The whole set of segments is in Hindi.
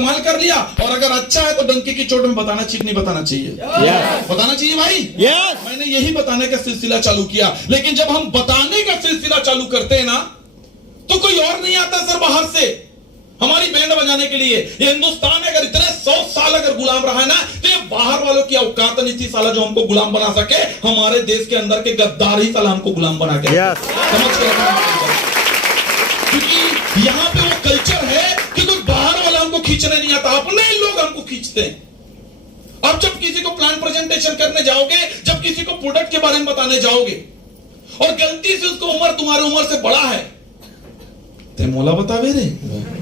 इस्तेमाल कर लिया, और अगर अच्छा है तो डंके की चोट में बताना चाहिए नहीं बताना चाहिए? बताना चाहिए भाई। मैंने यही बताने का सिलसिला चालू किया, लेकिन जब हम बताने का सिलसिला चालू करते हैं ना, तो कोई और नहीं आता सर बाहर से हमारी बैंड बजाने के लिए। ये हिंदुस्तान अगर इतने 100 साल अगर गुलाम रहा है ना, तो ये बाहर वालों की औकात नहीं थी साला जो हमको गुलाम बना सके। हमारे देश के अंदर के गद्दार ही साला हमको गुलाम बना के समझ के रखना। क्योंकि यहाँ पे वो कल्चर है कि कोई बाहर वाला हमको खींचने नहीं आता, अपने ही लोग हमको खींचते हैं। अब जब किसी को प्लान प्रेजेंटेशन करने जाओगे, जब किसी को प्रोडक्ट के बारे में बताने जाओगे, और गलती से उसको उम्र तुम्हारी उम्र से बड़ा है, ते मोला बतावे रे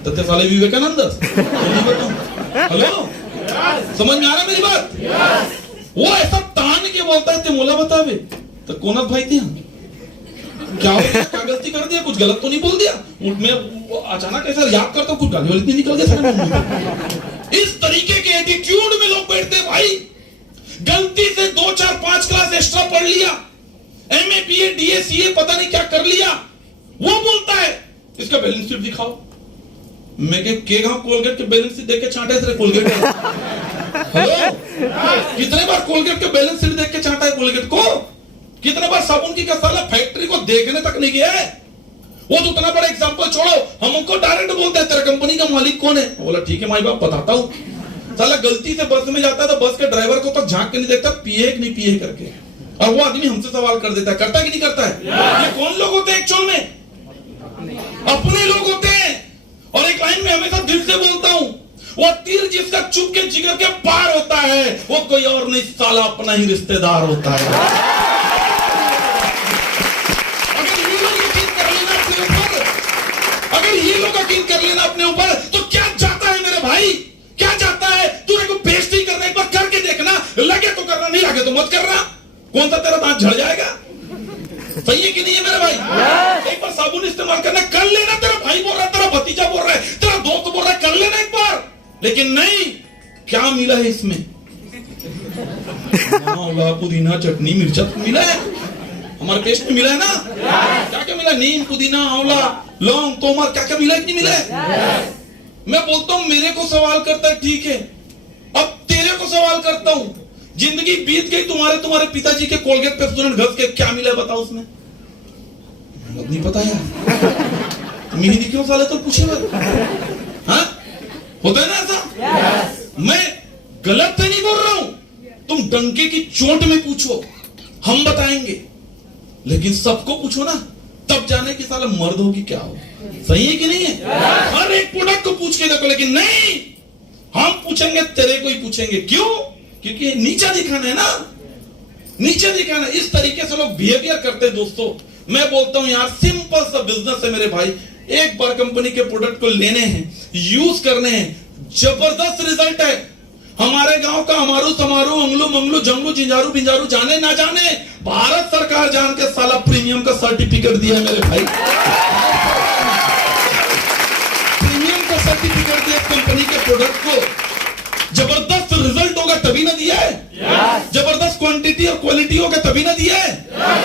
तते साले विवेकानंद हेलो, समझ में आ रहा मेरी बात? वो ऐसा तान के बोलता है ते मोला बतावे, तो कोनत भाई थे हम क्या हो गया, क्या गलती कर दिया, कुछ गलत तो नहीं बोल दिया? मैं अचानक ऐसा याद करता हूँ, कुछ गाली वाली निकल गया। इस तरीके के एटीट्यूड में लोग बैठते हैं भाई। गलती से 2 4 5 क्लास एक्स्ट्रा पढ़ लिया, MA BA DA CA पता नहीं क्या कर लिया, वो बोलता है इसका बैलेंस शीट दिखाओ। मैं के गांव कोलगेट के बैलेंस शीट देख के छांटा है कोलगेट हेलो, कितने बार कोलगेट के बैलेंस शीट देख के छांटा है कोलगेट को? कितने बार साबुन की साला फैक्ट्री को देखने तक नहीं गया है? वो तो उतना बड़ा एग्जांपल छोड़ो, हमको डायरेक्ट बोलते हैं तेरा कंपनी का मालिक कौन है? बोला ठीक है माई बाप बताता हूं। साला गलती से बस में जाता है तो बस के ड्राइवर को तो झांक के नहीं देखता पिए कि नहीं पिए करके, और वो आदमी हमसे सवाल कर देता है, करता कि नहीं करता है? ये कौन लोग होते हैं एक्चुअल में? अपने लोग होते हैं। और एक लाइन में हमेशा दिल से बोलता हूं, वो तीर जिसका चुप के जिगर के पार होता है, वो कोई और नहीं साला अपना ही रिश्तेदार होता है। अगर ये लोग यकीन कर लेना अपने ऊपर, अगर ये लोग यकीन कर लेना अपने ऊपर, तो क्या चाहता है मेरे भाई, क्या चाहता है? तू को बेइज्जती करना एक बार करके देखना, लगे तो करना, नहीं लगे तो मत करना। कौन सा तेरा दांत झड़ जाएगा? सही है कि नहीं है मेरे भाई? एक बार साबुन इस्तेमाल करना, कर लेना। तेरा भाई बोल रहा है, तेरा भतीजा बोल रहा है, तेरा दोस्त बोल रहा है, कर लेना एक बार। लेकिन नहीं, क्या मिला है इसमें? पुदीना चटनी मिर्चा मिला है, हमारे पेस्ट में मिला है ना? क्या क्या मिला? नीम पुदीना आंवला लौंग तोमर, क्या क्या मिला है कि नहीं मिला है? मैं बोलता हूं मेरे को सवाल करता है, ठीक है, अब तेरे को सवाल करता हूं, जिंदगी बीत गई, तुम्हारे पिताजी के कोलगेट पे घस के क्या मिला बताओ उसमें? नहीं पता यार, मेहंदी क्यों साले तो पूछे हाँ? होता है ना ऐसा? मैं गलत तो नहीं बोल रहा हूं, तुम डंके की चोट में पूछो, हम बताएंगे, लेकिन सबको पूछो ना, तब जाने की साला मर्द हो कि क्या हो। सही है कि नहीं है? हर एक प्रोडक्ट को पूछ के देखो, लेकिन नहीं, हम पूछेंगे तेरे को ही पूछेंगे। क्यों? क्योंकि नीचा दिखाना है ना, नीचे दिखाना। इस तरीके से लोग बिहेवियर करते हैं दोस्तों। मैं बोलता हूं यार, सिंपल सा बिजनेस है मेरे भाई, एक बार कंपनी के प्रोडक्ट को लेने हैं, यूज करने हैं, जबरदस्त रिजल्ट है। हमारे गांव का हमारू समारू अंगलू मंगलू जंगलू जिंजारू बिंजारू जाने ना जाने, भारत सरकार जान के साला प्रीमियम का सर्टिफिकेट दिया है मेरे भाई। प्रीमियम का सर्टिफिकेट दिया कंपनी के प्रोडक्ट को। जबरदस्त रिजल्ट होगा तभी ना दिया है, जबरदस्त क्वांटिटी और क्वालिटी होगा तभी ना दिया है,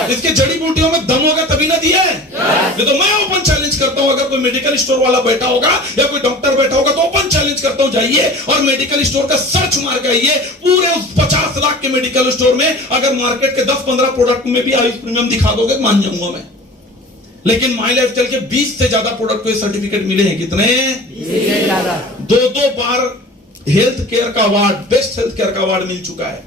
इसके जड़ी बूटियों में दम होगा तभी ना दिया है। ये तो मैं ओपन चैलेंज करता हूं, अगर कोई मेडिकल स्टोर वाला बैठा होगा या कोई डॉक्टर बैठा होगा तो ओपन चैलेंज करता हूं, जाइए और मेडिकल स्टोर का सर्च मार के आइए, पूरे 50 लाख के मेडिकल स्टोर में अगर मार्केट के 10-15 प्रोडक्ट में भी आयुष प्रीमियम दिखा दोगे मान जाऊंगा मैं। लेकिन माई लाइफस्टाइल के 20 से ज्यादा प्रोडक्ट को ये सर्टिफिकेट मिले हैं। कितने? 2 बार हेल्थ केयर का अवार्ड, बेस्ट हेल्थ केयर का अवार्ड मिल चुका है।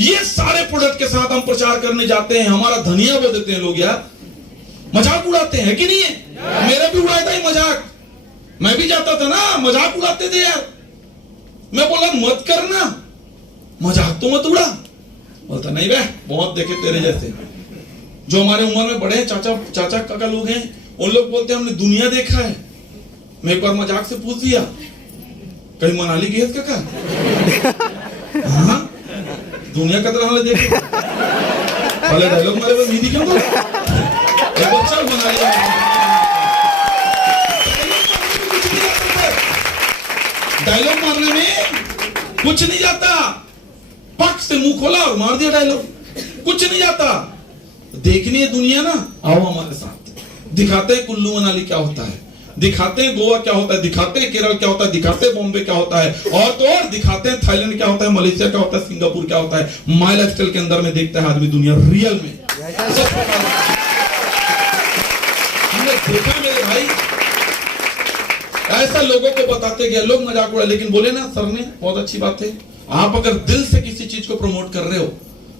ये सारे प्रोडक्ट के साथ हम प्रचार करने जाते हैं, हमारा धनिया बो देते हैं लोग यार, मजाक उड़ाते हैं कि नहीं है? मेरा भी उड़ाया था ये मजाक, मैं भी जाता था ना, मजाक उड़ाते थे यार। मैं बोला मत करना, मजाक तो मत उड़ा। बोलता नहीं बे, बहुत देखे तेरे जैसे जो हमारे उम्र में बड़े हैं, चाचा काका लोग हैं, उन लोग बोलते हैं हमने दुनिया देखा है। मैं एक बार मजाक से पूछ दिया, कहीं मनाली गए काका? हाँ, दुनिया का तरह देखे पहले डायलॉग मारे में मीदी क्यों? बच्चा मनाली डायलॉग मारने में कुछ नहीं जाता, पक से मुंह खोला और मार दिया डायलॉग, कुछ नहीं जाता। देखनी है दुनिया ना, आओ हमारे साथ, दिखाते हैं कुल्लू मनाली क्या होता है। दिखाते हैं गोवा क्या होता है, दिखाते हैं केरल क्या होता है, दिखाते हैं बॉम्बे क्या होता है, और तो और दिखाते हैं थाईलैंड क्या होता है, मलेशिया क्या होता है, सिंगापुर क्या होता है। माई लाइफस्टाइल के अंदर में देखता है आदमी दुनिया रियल में। हमने देखा मेरे भाई, ऐसा लोगों को बताते गए, लोग मजाक उड़ा, लेकिन बोले ना सर ने बहुत अच्छी बात है, आप अगर दिल से किसी चीज को प्रमोट कर रहे हो,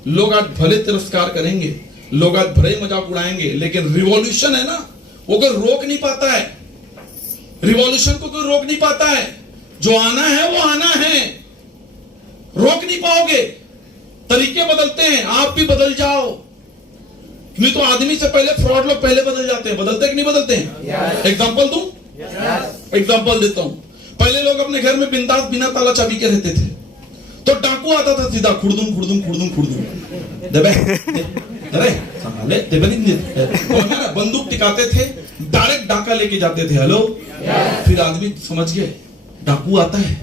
लोग आज भले तिरस्कार करेंगे, लोग आज भले मजाक उड़ाएंगे, लेकिन रिवॉल्यूशन है ना, वो कोई रोक नहीं पाता है। रिवॉल्यूशन को कोई रोक नहीं पाता है। जो आना है वो आना है, रोक नहीं पाओगे। तरीके बदलते हैं, आप भी बदल जाओ। नहीं तो आदमी से पहले फ्रॉड लोग पहले बदल जाते हैं। बदलते कि नहीं बदलते हैं? एग्जाम्पल दूं? एग्जाम्पल देता हूं। पहले लोग अपने घर में बिंदास बिना ताला चाबी के रहते थे, तो डाकू आता था सीधा खुड़दुम खुड़दुम खुड़दुम खुड़दुम दबे, अरे संभाले बंदूक टिकाते थे, डायरेक्ट डाका लेके जाते थे। हेलो, फिर आदमी समझ गए डाकू आता है,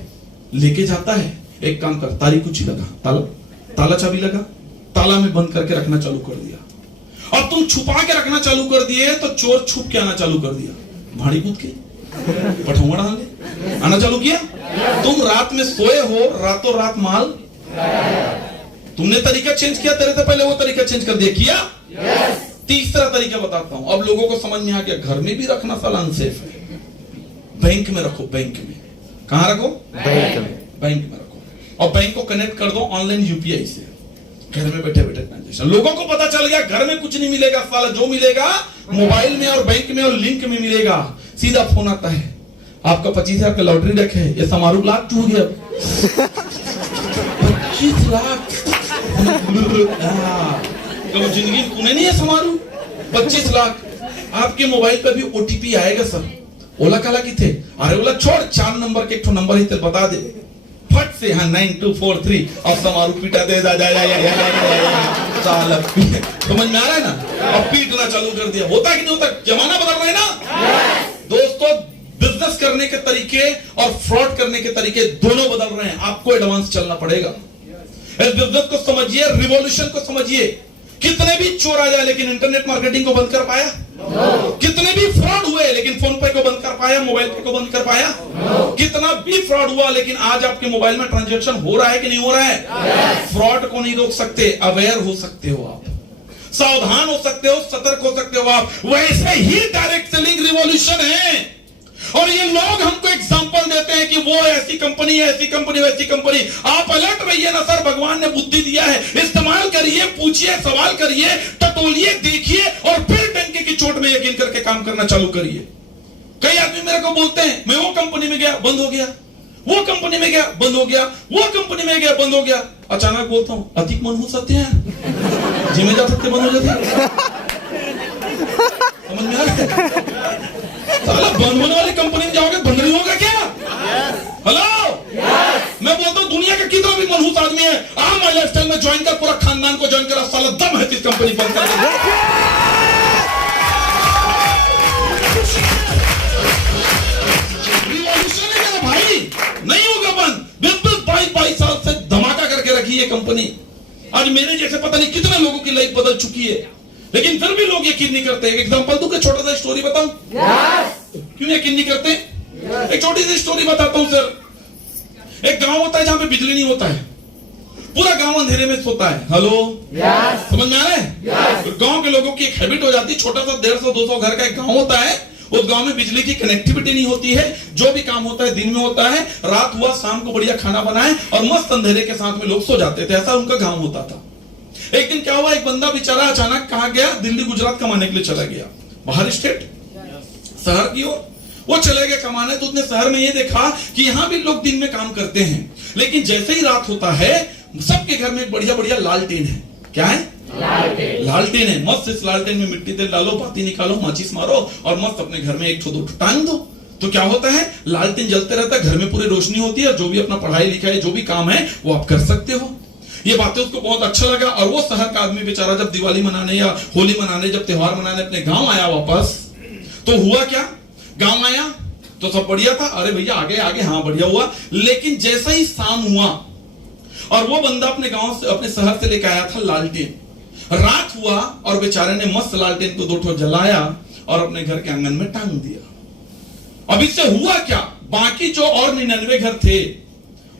लेके जाता है, एक काम कर, तारी कुछ लगा, ताला चाबी लगा, ताला में बंद करके रखना चालू कर दिया। और तुम छुपा के रखना चालू कर दिए तो चोर छुप के आना चालू कर दिया, भाड़ी कूद के पठौड़ा डाल आना चालू किया। तुम रात में सोए हो, रातों रात माल, तुमने तरीका चेंज किया, तेरे से पहले वो तरीका चेंज कर दिया, किया। तीसरा तरीका बताता हूं, अब लोगों को समझ में आ गया, घर में भी रखना साला अनसेफ है। बैंक में रखो, बैंक में। कहां रखो? बैंक में रखो, और बैंक को कनेक्ट कर दो ऑनलाइन यूपीआई से, घर में बैठे बैठे ट्रांजेक्शन। लोगों को पता चल गया घर में कुछ नहीं मिलेगा साला, जो मिलेगा मोबाइल में और बैंक में और लिंक में मिलेगा। सीधा फोन आता है, आपका 25,000 का लॉटरी डेक है, ये समारू लाख टूट गया। 25 लाख कभी जिंदगी में तूने नहीं है समारू। 25 लाख आपके मोबाइल पर भी ओटीपी आएगा सर। ओला काला की थे, अरे ओला छोड़, 4 नंबर के एक नंबर ही तेरे बता दे, फट से, हाँ 9243, और समारू पीटा दे, समझ में आ रहा है ना। अब पीटना चालू कर दिया। होता कि नहीं होता? जमाना बदल रहा है ना दोस्तों। बिजनेस करने के तरीके और फ्रॉड करने के तरीके दोनों बदल रहे हैं। आपको एडवांस चलना पड़ेगा। इस बिजनेस को समझिए, रिवॉल्यूशन को समझिए। कितने भी चोर आ जाए, लेकिन इंटरनेट मार्केटिंग को बंद कर पाया? कितने भी फ्रॉड हुए, लेकिन फोन पे को बंद कर पाया? मोबाइल पे को बंद कर पाया? कितना भी फ्रॉड हुआ, लेकिन आज आपके मोबाइल में ट्रांजैक्शन हो रहा है कि नहीं हो रहा है? फ्रॉड को नहीं रोक सकते, अवेयर हो सकते हो आप, सावधान हो सकते हो, सतर्क हो सकते हो आप। वैसे ही डायरेक्ट सेलिंग रिवॉल्यूशन है। और ये लोग हमको एग्जांपल देते हैं कि वो ऐसी कंपनी है, ऐसी कंपनी, वैसी कंपनी। आप अलर्ट रहिए ना सर, भगवान ने बुद्धि दिया है, इस्तेमाल करिए, पूछिए, सवाल करिए, टटोलिए, देखिए, और फिर डंके की चोट में यकीन करके काम करना चालू करिए। कई आदमी मेरे को बोलते हैं, मैं वो कंपनी में गया, बंद हो गया, वो कंपनी में गया, बंद हो गया, वो कंपनी में गया, बंद हो गया। अचानक बोलता हूं, अधिक मन हो सकते हैं, जिम्मे जा सकते, बंद हो जाते। समझ में आ रहा है? साला बंद होने वाली कंपनी में जाओगे, बंद नहीं होगा क्या? हेलो, मैं बोलता हूँ दुनिया का कितना भी मनहूस आदमी है, आ माई लाइफस्टाइल में ज्वाइन कर, पूरा खानदान को ज्वाइन कर, साला दम है इस कंपनी बंद कर। रिवॉल्यूशन है क्या भाई? नहीं होगा बंद। 22 साल से धमाका करके रखी है कंपनी। आज मेरे जैसे पता नहीं कितने लोगों की लाइफ बदल चुकी है, लेकिन फिर भी लोग यकीन नहीं करते। एग्जांपल दूं कि छोटा सा स्टोरी बताऊं? क्यों यकीन नहीं करते? एक छोटी सी स्टोरी बताता हूं सर। एक गांव होता है जहां पे बिजली नहीं होता है, पूरा गांव अंधेरे में सोता है। हेलो, समझ में आ रहा है? गांव के लोगों की एक हैबिट हो जाती है, छोटा सा 150-200 घर का एक गांव होता है, उस गांव में बिजली की कनेक्टिविटी नहीं होती है। जो भी काम होता है दिन में होता है, रात हुआ शाम को बढ़िया खाना बनाए और मस्त अंधेरे के साथ में लोग सो जाते थे। ऐसा उनका गांव होता था। एक दिन क्या हुआ, एक बंदा बेचारा अचानक कहां गया, दिल्ली गुजरात कमाने के लिए चला गया, बाहर स्टेट, शहर की ओर वो चले गए कमाने। तो उसने शहर में ये देखा कि यहां भी लोग दिन में काम करते हैं, लेकिन जैसे ही रात होता है सबके घर में एक बढ़िया बढ़िया लालटेन है। क्या है? लालटेन है। मस्त इस लालटेन में मिट्टी तेल डालो, बाती निकालो, माचिस मारो और मस्त अपने घर में एक ठो दो ठो टांग दो। तो क्या होता है, लालटेन जलते रहता है, घर में पूरी रोशनी होती है, जो भी अपना पढ़ाई लिखाई जो भी काम है वो आप कर सकते हो। ये बातें उसको बहुत अच्छा लगा। और वो शहर का आदमी बेचारा जब दिवाली मनाने या होली मनाने, जब त्योहार मनाने अपने गांव आया वापस, तो हुआ क्या, गांव आया तो सब बढ़िया था, अरे भैया आगे आगे, हाँ बढ़िया हुआ। लेकिन जैसे ही शाम हुआ और वो बंदा अपने गांव से, अपने शहर से लेकर आया था लालटेन, रात हुआ और बेचारे ने मस्त लालटेन को 2 ठो जलाया और अपने घर के आंगन में टांग दिया। अब इससे हुआ क्या, बाकी जो और 99 घर थे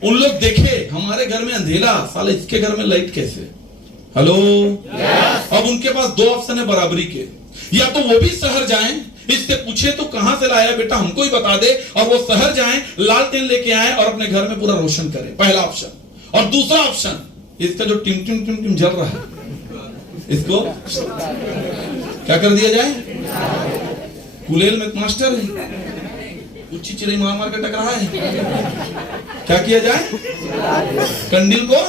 उन लोग देखे हमारे घर में अंधेरा, साले इसके घर में लाइट कैसे। हेलो अब उनके पास दो ऑप्शन है बराबरी के, या तो वो भी शहर जाएं, इससे पूछे तो कहां से लाया बेटा हमको ही बता दे, और वो शहर जाएं लालटेन लेके आए और अपने घर में पूरा रोशन करें, पहला ऑप्शन। और दूसरा ऑप्शन, इसका जो टिम टिम टिम टिम जल रहा है इसको क्या कर दिया जाए, कुलेल में मास्टर है, उच्ची चिड़ई मार मार के टकरा है, क्या किया जाए, कंडील को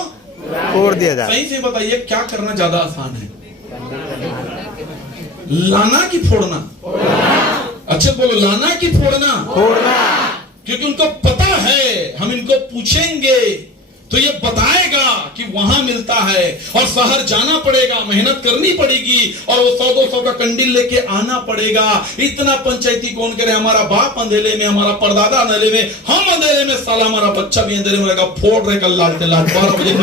फोड़ दिया जाए। सही से बताइए क्या करना ज्यादा आसान है, लाना कि फोड़ना? अच्छा बोलो, लाना कि फोड़ना? फोड़ना। क्योंकि उनको पता है हम इनको पूछेंगे तो ये बताएगा कि वहां मिलता है, और शहर जाना पड़ेगा, मेहनत करनी पड़ेगी, और वो 100-200 का कंडील लेके आना पड़ेगा। इतना पंचायती कौन करे, हमारा बाप अंधेरे में, हमारा परदादा अंधेरे में, हम अंधेरे में, साला हमारा बच्चा भी अंधेरे में रहेगा, फोड़ रहे कल लालते लाल 12 बजे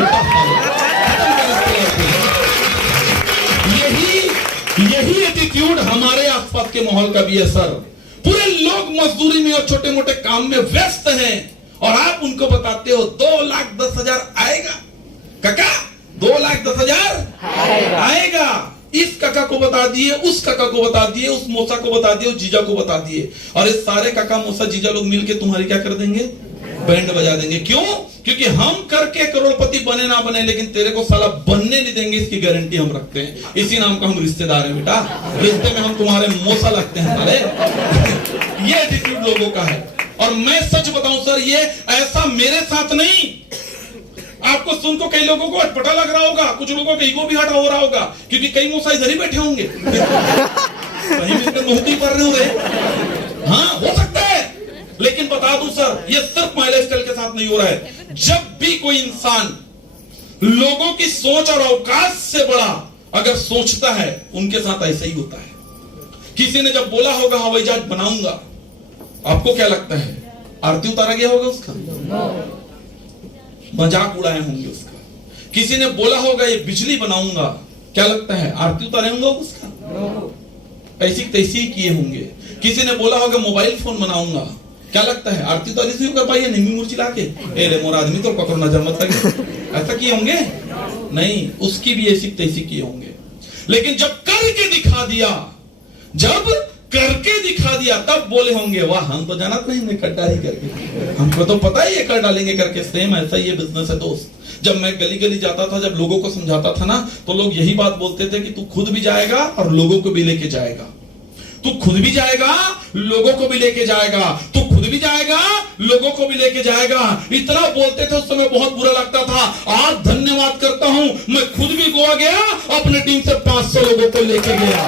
यही एटीट्यूड हमारे आसपास के माहौल का भी है सर। पूरे लोग मजदूरी में और छोटे मोटे काम में व्यस्त हैं, और आप उनको बताते हो 2,10,000 आएगा, काका 2,10,000 आएगा। इस काका को बता दिए, उस काका को बता दिए, उस मौसा को बता दिए, उस जीजा को बता दिए, और इस सारे काका मौसा जीजा लोग मिलके तुम्हारी क्या कर देंगे, बैंड बजा देंगे। क्यों? क्योंकि हम करके करोड़पति बने ना बने, लेकिन तेरे को साला बनने नहीं देंगे, इसकी गारंटी हम रखते हैं। इसी नाम का हम रिश्तेदार हैं बेटा, रिश्ते में हम तुम्हारे मौसा लगते हैं साले। ये एटीट्यूड लोगों का है, और मैं सच बताऊं सर, ये ऐसा मेरे साथ नहीं, आपको सुन को कई लोगों को अटपटा लग रहा होगा, कुछ लोगों का ईगो भी हटा हो रहा होगा, क्योंकि कई मौसा इधर ही बैठे होंगे कहीं भी नौकरी कर रहे होंगे। हाँ हो सकता है, लेकिन बता दूं सर, ये सिर्फ महिला स्टाइल के साथ नहीं हो रहा है। जब भी कोई इंसान लोगों की सोच और अवकाश से बड़ा अगर सोचता है, उनके साथ ऐसा ही होता है। किसी ने जब बोला होगा हवाई जहाज बनाऊंगा, आपको क्या लगता है, आरती उतारा गया होगा उसका? मजाक उड़ाए होंगे उसका। किसी ने बोला होगा ये बिजली बनाऊंगा, क्या लगता है, आरती उतारे होंगे उसका? ऐसी तैसी किए होंगे। किसी ने बोला होगा मोबाइल फोन बनाऊंगा, क्या लगता है, आरती तो ऐसी कर पाई है, निम्मी मुर्ची लाके रे मोर आदमी तो पकड़ो नजर मत लगे, ऐसा किए होंगे? नहीं, उसकी भी ऐसी तैसी किए होंगे। लेकिन जब करके दिखा दिया, जब करके दिखा दिया, तब बोले होंगे वाह हम तो जानत नहीं, हमने कर डाली करके, हमको तो पता ही है कर डालेंगे करके। सेम ऐसा ही ये बिजनेस है दोस्त। जब मैं गली गली जाता था, जब लोगों को समझाता था ना, तो लोग यही बात बोलते थे कि तू खुद भी जाएगा और लोगों को भी लेके जाएगा, तू खुद भी जाएगा लोगों को भी लेके जाएगा, तू खुद भी जाएगा लोगों को भी लेके जाएगा। इतना बोलते थे, उस समय बहुत बुरा लगता था। आज धन्यवाद करता हूं, मैं खुद भी गोवा गया, अपने टीम से 500 लोगों को लेके गया।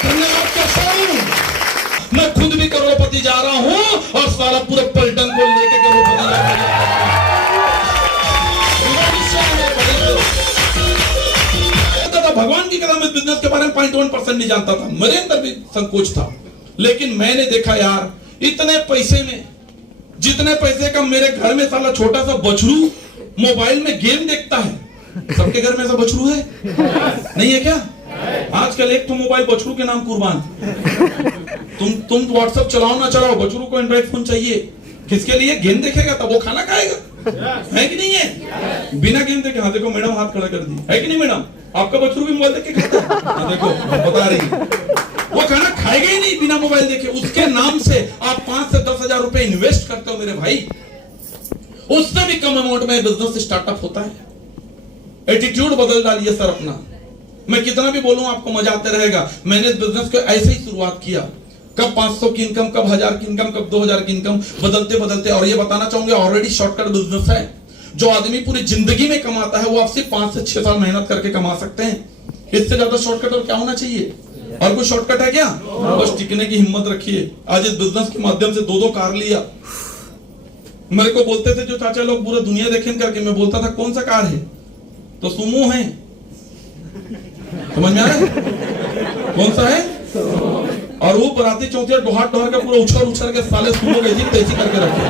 धन्यवाद करता हूं, मैं खुद भी करोड़पति जा रहा हूं, और सारा पूरे पलटन को लेके करोड़पति जा रहा हूं। भगवान की कसम, इस बिजनेस के बारे में 0.1% नहीं जानता था, मेरे अंदर भी संकोच था। लेकिन मैंने देखा यार, इतने पैसे में, जितने पैसे का मेरे घर में साला छोटा सा बछड़ू मोबाइल में गेम देखता है। सबके घर में ऐसा बछड़ू है? नहीं है क्या? आजकल एक तो मोबाइल बछड़ू के नाम कुर्बान। तुम व्हाट्सएप चलाओ ना चलाओ, बछड़ू को एंड्रॉइड फोन चाहिए। किसके लिए? गेम देखेगा तब वो खाना खाएगा, है कि नहीं है? बिना गेम देखे, हाँ देखो मैडम हाथ खड़ा कर दी, है कि नहीं मैडम? आपका बच्चों भी मोबाइल देख के खाता है? हाँ देखो बता रही, वो खाना खाएगा ही नहीं बिना मोबाइल देखे। उसके नाम से आप 5 से 10 हजार रुपए इन्वेस्ट करते हो मेरे भाई, उससे भी कम अमाउंट में बिजनेस स्टार्टअप होता है। एटीट्यूड बदल डालिए सर अपना। मैं कितना भी बोलूं आपको मजा आते रहेगा। मैंने इस बिजनेस को ऐसे ही शुरुआत किया, कब 500 की इनकम, कब 1000 की इनकम, कब 2000 की इनकम, बदलते बदलते। और ये बताना चाहूंगा, ऑलरेडी शॉर्टकट बिजनेस है। जो आदमी पूरी जिंदगी में कमाता है, वो आपसे 5 से 6 साल मेहनत करके कमा सकते हैं। इससे ज्यादा शॉर्टकट और क्या होना चाहिए? और कोई शॉर्टकट है क्या? बस टिकने की हिम्मत रखिए। आज इस बिजनेस के माध्यम से 2-2 कार लिया। मेरे को बोलते थे जो चाचा लोग पूरा दुनिया देखें करके, मैं बोलता था कौन सा कार है? तो सुमो है। समझ में आ रहा है कौन सा है? और वो बराती चौथिया डोहार डोहार का पूरा उछल उछल के साले सुमो के जीप तैसी करके रखे,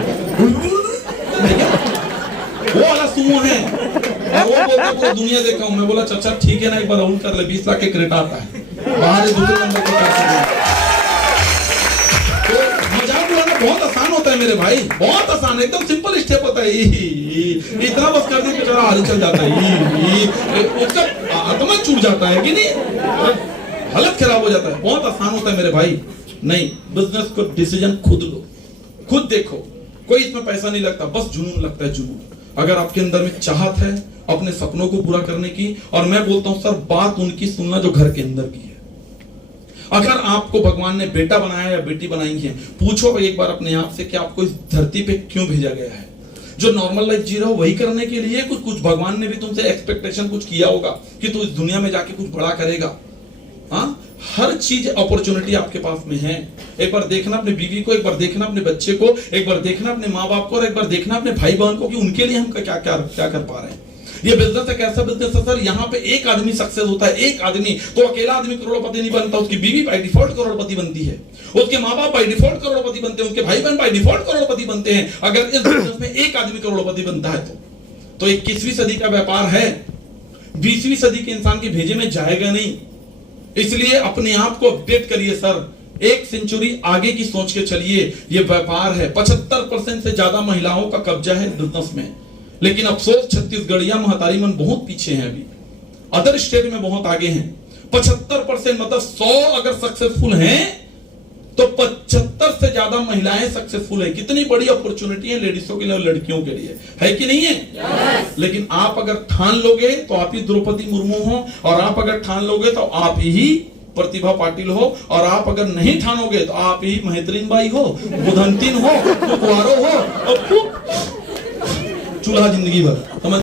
वो वाला सुमो है। और वो बोलता पूरा दुनिया देखा हूं। मैं बोला चाचा ठीक है ना, एक बार राउंड कर ले, 20 लाख के क्रेटा आता है बाहर, दूसरे नंबर पे। बहुत आसान होता है मेरे भाई, बहुत आसान, एकदम सिंपल स्टेप होता है। इतना बस कर दिया बेचारा आगे चल जाता है, उसका आत्मा छूट जाता है कि नहीं, हालत खराब हो जाता है। बहुत आसान होता है मेरे भाई। नहीं, बिजनेस को डिसीजन खुद लो, खुद देखो, कोई इसमें पैसा नहीं लगता, बस जुनून लगता है, जुनून। अगर आपके अंदर में चाहत है अपने सपनों को पूरा करने की, और मैं बोलता हूं सर, बात उनकी सुनना जो घर के अंदर की है। अगर आपको भगवान ने बेटा बनाया या बेटी बनाई है, पूछो एक बार अपने आप से कि आपको इस धरती पे क्यों भेजा गया है। जो नॉर्मल लाइफ जी रहे हो वही करने के लिए, कुछ भगवान ने भी तुमसे एक्सपेक्टेशन कुछ किया होगा कि तू इस दुनिया में जाके कुछ बड़ा करेगा। हाँ, हर चीज अपॉर्चुनिटी आपके पास में है। एक बार देखना अपने बीवी को, एक बार देखना अपने बच्चे को, एक बार देखना अपने माँ बाप को, और एक बार देखना अपने भाई बहन को कि उनके लिए हम क्या क्या क्या कर पा रहे हैं। ये बिजनेस एक ऐसा बिजनेस है सर, यहाँ पे एक आदमी सक्सेस होता है, एक आदमी। तो अकेला आदमी करोड़पति नहीं बनता, उसकी बीवी बाय डिफॉल्ट करोड़पति बनती है, उसके माँ बाप बाय डिफॉल्ट करोड़पति बनते हैं, उनके भाई बहन बाय डिफॉल्ट करोड़पति बनते हैं। अगर इस बिजनेस में एक आदमी करोड़पति बनता है तो 21वीं सदी का व्यापार है, 20वीं सदी के इंसान के भेजे में जाएगा नहीं। इसलिए अपने आप को अपडेट करिए सर, एक सेंचुरी आगे की सोच के चलिए। ये व्यापार है, 75% से ज्यादा महिलाओं का कब्जा है बिजनेस में, लेकिन अफसोस छत्तीसगढ़िया महतारी मन बहुत पीछे हैं, अभी अदर स्टेट में बहुत आगे हैं। 75% मतलब 100 अगर सक्सेसफुल हैं तो 75 से ज्यादा महिलाएं सक्सेसफुल है। कितनी बड़ी अपॉर्चुनिटी है लेडीजों के लिए और लड़कियों के लिए, है कि नहीं है? लेकिन आप अगर ठान लोगे तो आप ही द्रौपदी मुर्मू हो, और आप अगर ठान लोगे तो आप ही प्रतिभा पाटिल हो, और आप अगर नहीं ठानोगे तो आप ही महेंद्रीन बाई हो, बुधंतिन हो, कुवारो हो, और चूल्हा जिंदगी भर। समझ